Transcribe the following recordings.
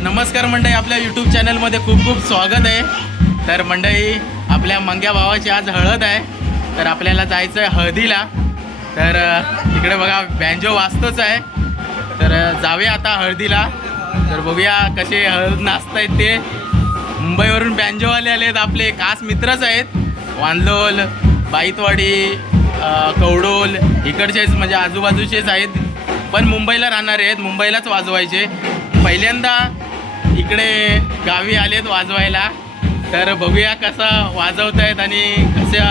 नमस्कार मंडळी आपल्या यूट्यूब चॅनलमध्ये खूप खूप स्वागत आहे. तर मंडळी आपल्या मंग्या भावाची आज हळद आहे. तर आपल्याला जायचं आहे हळदीला. तर इकडे बघा बँजो वाजतोच आहे. तर जाऊया आता हळदीला. तर बघूया कसे हळद नाचतायत ते. मुंबईवरून बँजोवाले आले आहेत आपले. खास मित्रच आहेत. वांदलोल बाईतवाडी कवडोल इकडचेच म्हणजे आजूबाजूचेच आहेत. पण मुंबईला राहणारे आहेत. मुंबईलाच वाजवायचे. पहिल्यांदा इकडे गावी आलेत वाजवायला. तर बघूया कसं वाजवत आहेत आणि कशा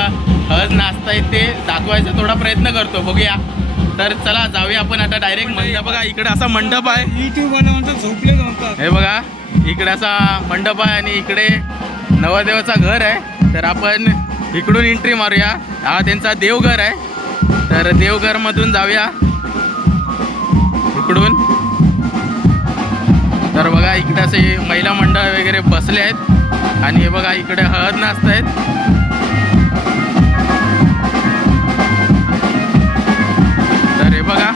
हळद नाचतायत ते दाखवायचा थोडा प्रयत्न करतो. बघूया. तर चला जाऊया आपण आता डायरेक्ट मंडप. बघा इकडे असा मंडप आहे. युट्यूब झोपले हे बघा इकडे असा मंडप आहे आणि इकडे नवदेवाचा घर आहे. तर आपण इकडून एंट्री मारूया. हा त्यांचा देवघर आहे. तर देवघरमधून जाऊया. इकडून. तर असे महिला मंडळ वगैरे बसले आहेत. आणि हे बघा इकडे हळद नाचत आहेत. तर हे बघा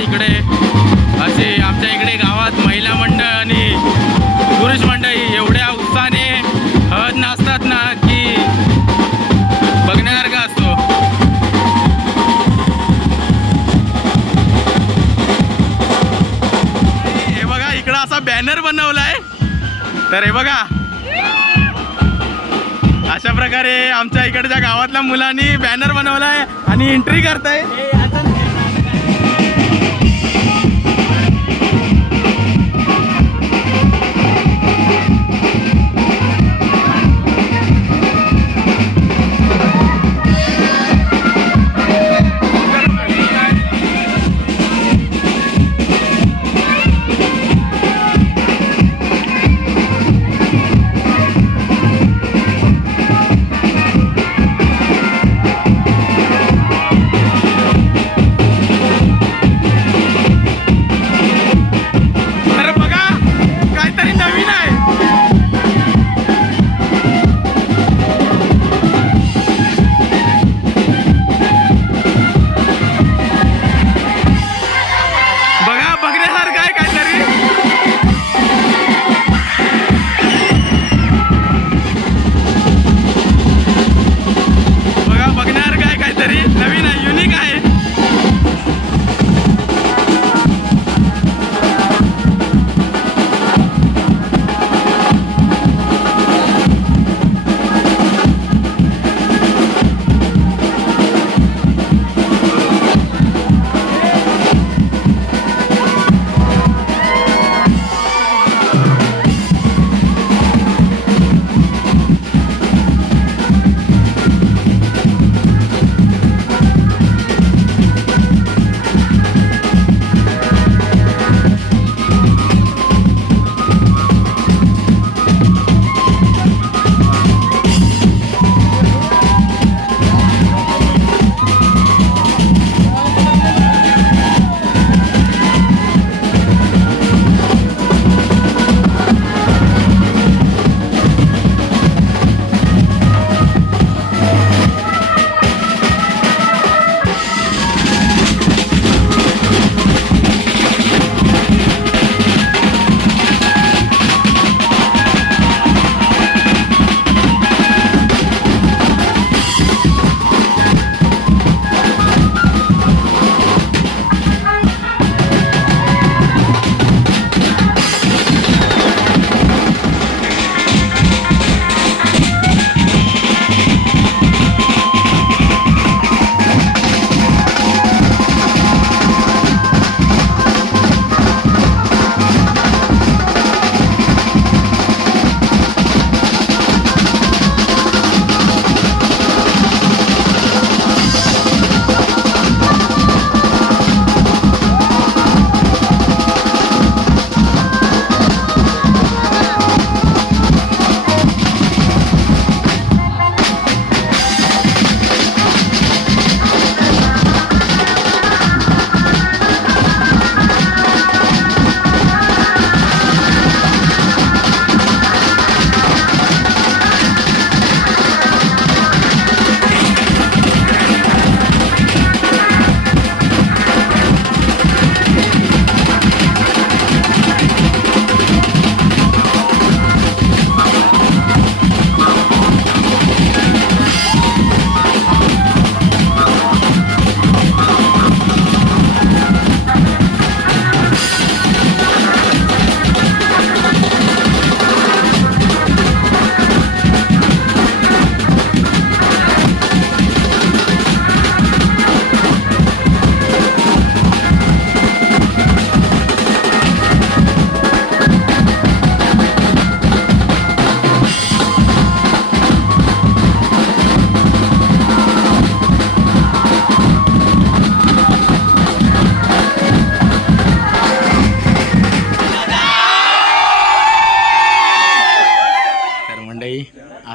इकडे. असे आमच्या इकडे गावात महिला मंडळ आणि पुरुष मंडळ एवढ्या उत्साहाने हळद नाचतात ना की बघण्यासारखा असतो. हे बघा इकडं असा बॅनर बनवलाय. तर हे बघा. अशा प्रकारे आमच्या इकडच्या गावातल्या मुलांनी बॅनर बनवलाय आणि एंट्री करताय.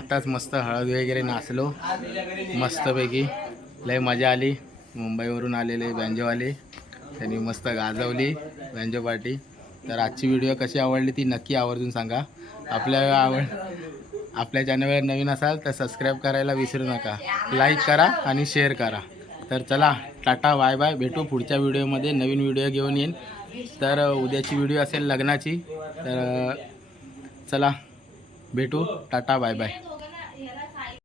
आताच मस्त हळद वगैरे नाचलो. मस्तपैकी. लय मजा आली. मुंबईवरून आलेले बँजोवाले. त्यांनी मस्त गाजवली बँजो पार्टी. तर आजची व्हिडिओ कशी आवडली ती नक्की आवर्जून सांगा. आपल्या आवड आपल्या चॅनलवर नवीन असाल तर सबस्क्राईब करायला विसरू नका. लाईक करा आणि शेअर करा. तर चला टाटा बाय बाय. भेटू पुढच्या व्हिडिओमध्ये. नवीन व्हिडिओ घेऊन येईन. तर उद्याची व्हिडिओ असेल लग्नाची. तर चला भेटू. Tata bye bye.